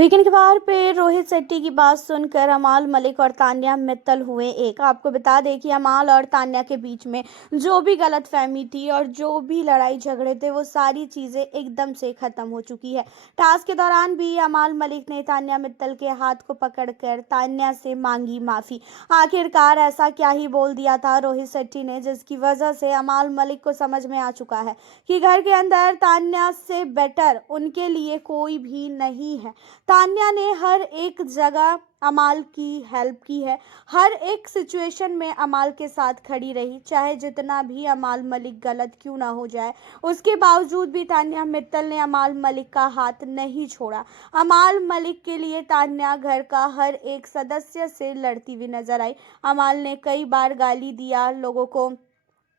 Weekend के बार पे रोहित शेट्टी की बात सुनकर अमाल मलिक और तान्या मित्तल हुए एक। आपको बता दें कि अमाल और तान्या के बीच में जो भी गलतफहमी थी और जो भी लड़ाई झगड़े थे वो सारी चीज़ें एकदम से ख़त्म हो चुकी है। टास्क के दौरान भी अमाल मलिक ने तान्या मित्तल के हाथ को पकड़कर तान्या से मांगी माफ़ी। आखिरकार ऐसा क्या ही बोल दिया था रोहित शेट्टी ने जिसकी वजह से अमाल मलिक को समझ में आ चुका है कि घर के अंदर तान्या से बेटर उनके लिए कोई भी नहीं है। तान्या ने हर एक जगह अमाल की हेल्प की है, हर एक सिचुएशन में अमाल के साथ खड़ी रही, चाहे जितना भी अमाल मलिक गलत क्यों ना हो जाए। उसके बावजूद भी तान्या मित्तल ने अमाल मलिक का हाथ नहीं छोड़ा। अमाल मलिक के लिए तान्या घर का हर एक सदस्य से लड़ती हुई नजर आई। अमाल ने कई बार गाली दिया लोगों को।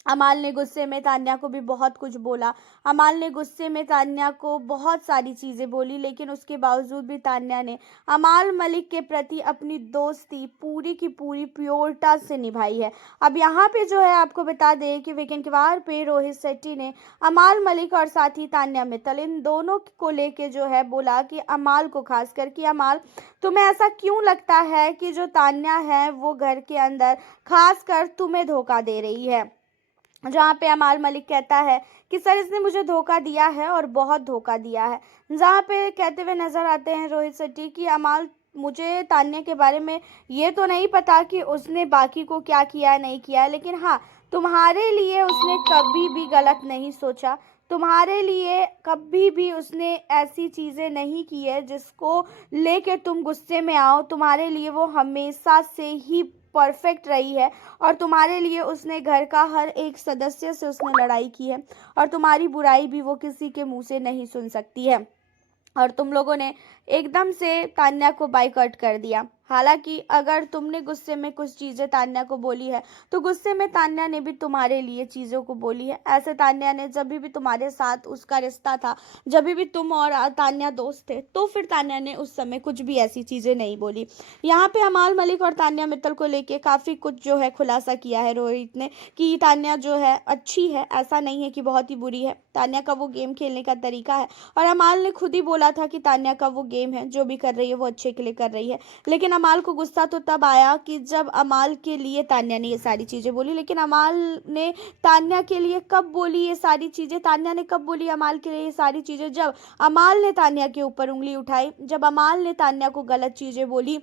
अमाल ने गुस्से में तान्या को भी बहुत कुछ बोला। अमाल ने गुस्से में तान्या को बहुत सारी चीज़ें बोली, लेकिन उसके बावजूद भी तान्या ने अमाल मलिक के प्रति अपनी दोस्ती पूरी की पूरी प्योरता से निभाई है। अब यहाँ पे जो है आपको बता दें कि वीकेंड के वार पे रोहित शेट्टी ने अमाल मलिक और साथ ही तान्या मित्तल इन दोनों को लेके जो है बोला कि अमाल को खास कर कि अमाल तुम्हें ऐसा क्यों लगता है कि जो तान्या है वो घर के अंदर खास कर तुम्हें धोखा दे रही है। जहाँ पे अमाल मलिक कहता है कि सर इसने मुझे धोखा दिया है और बहुत धोखा दिया है। जहाँ पे कहते हुए नजर आते हैं रोहित शेट्टी कि अमाल मुझे तान्या के बारे में ये तो नहीं पता कि उसने बाकी को क्या किया है नहीं किया है, लेकिन हाँ तुम्हारे लिए उसने कभी भी गलत नहीं सोचा। तुम्हारे लिए कभी भी उसने ऐसी चीज़ें नहीं की है जिसको लेके तुम गुस्से में आओ। तुम्हारे लिए वो हमेशा से ही परफेक्ट रही है और तुम्हारे लिए उसने घर का हर एक सदस्य से उसने लड़ाई की है और तुम्हारी बुराई भी वो किसी के मुंह से नहीं सुन सकती है। और तुम लोगों ने एकदम से तान्या को बाइकआउट कर दिया। हालांकि अगर तुमने गुस्से में कुछ चीज़ें तान्या को बोली है तो गुस्से में तान्या ने भी तुम्हारे लिए चीज़ों को बोली है। ऐसे तान्या ने जब भी तुम्हारे साथ उसका रिश्ता था, जब भी तुम और तान्या दोस्त थे, तो फिर तान्या ने उस समय कुछ भी ऐसी चीज़ें नहीं बोली। यहाँ पे अमाल मलिक और तान्या मित्तल को लेके काफ़ी कुछ जो है खुलासा किया है रोहित ने कि तान्या जो है अच्छी है, ऐसा नहीं है कि बहुत ही बुरी है। तान्या का वो गेम खेलने का तरीका है और अमाल ने खुद ही बोला था कि तान्या का वो गेम है, जो भी कर रही है वो अच्छे के लिए कर रही है। लेकिन अमाल को गुस्सा तो तब आया कि जब अमाल के लिए तान्या ने ये सारी चीज़ें बोली। लेकिन अमाल ने तान्या के लिए कब बोली ये सारी चीज़ें, तान्या ने कब बोली अमाल के लिए ये सारी चीज़ें? जब अमाल ने तान्या के ऊपर उंगली उठाई, जब अमाल ने तान्या को गलत चीज़ें बोली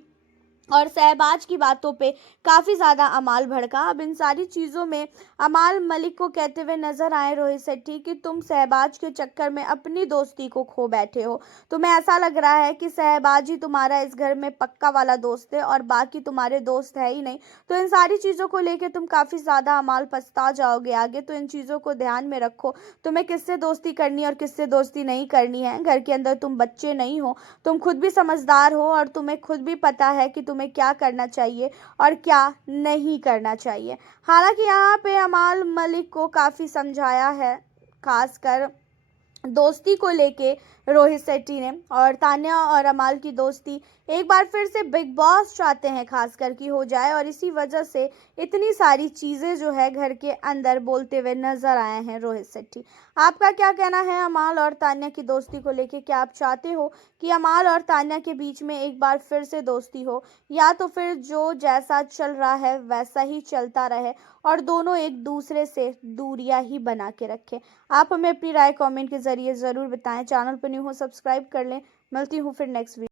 और शहबाज की बातों पे काफ़ी ज़्यादा अमाल भड़का। अब इन सारी चीज़ों में अमाल मलिक को कहते हुए नजर आए रोहित शेट्टी कि तुम शहबाज के चक्कर में अपनी दोस्ती को खो बैठे हो। तुम्हें ऐसा लग रहा है कि शहबाज ही तुम्हारा इस घर में पक्का वाला दोस्त है और बाकी तुम्हारे दोस्त है ही नहीं। तो इन सारी चीज़ों को लेकर तुम काफ़ी ज़्यादा अमाल पछता जाओगे आगे। तो इन चीज़ों को ध्यान में रखो, तुम्हें किससे दोस्ती करनी है और किससे दोस्ती नहीं करनी है। घर के अंदर तुम बच्चे नहीं हो, तुम खुद भी समझदार हो और तुम्हें खुद भी पता है कि तुम्हें क्या करना चाहिए और क्या नहीं करना चाहिए। हालांकि यहाँ पे अमाल मलिक को काफ़ी समझाया है, खासकर दोस्ती को लेके रोहित शेट्टी ने। और तान्या और अमाल की दोस्ती एक बार फिर से बिग बॉस चाहते हैं खासकर कि हो जाए और इसी वजह से इतनी सारी चीज़ें जो है घर के अंदर बोलते हुए नजर आए हैं रोहित शेट्टी। आपका क्या कहना है अमाल और तान्या की दोस्ती को लेके? क्या आप चाहते हो कि अमाल और तान्या के बीच में एक बार फिर से दोस्ती हो, या तो फिर जो जैसा चल रहा है वैसा ही चलता रहे और दोनों एक दूसरे से दूरियां ही बना के रखें? आप हमें अपनी राय कमेंट के जरिए ज़रूर बताएं। चैनल पर न्यू हो सब्सक्राइब कर लें। मिलती हूँ फिर नेक्स्ट वीडियो।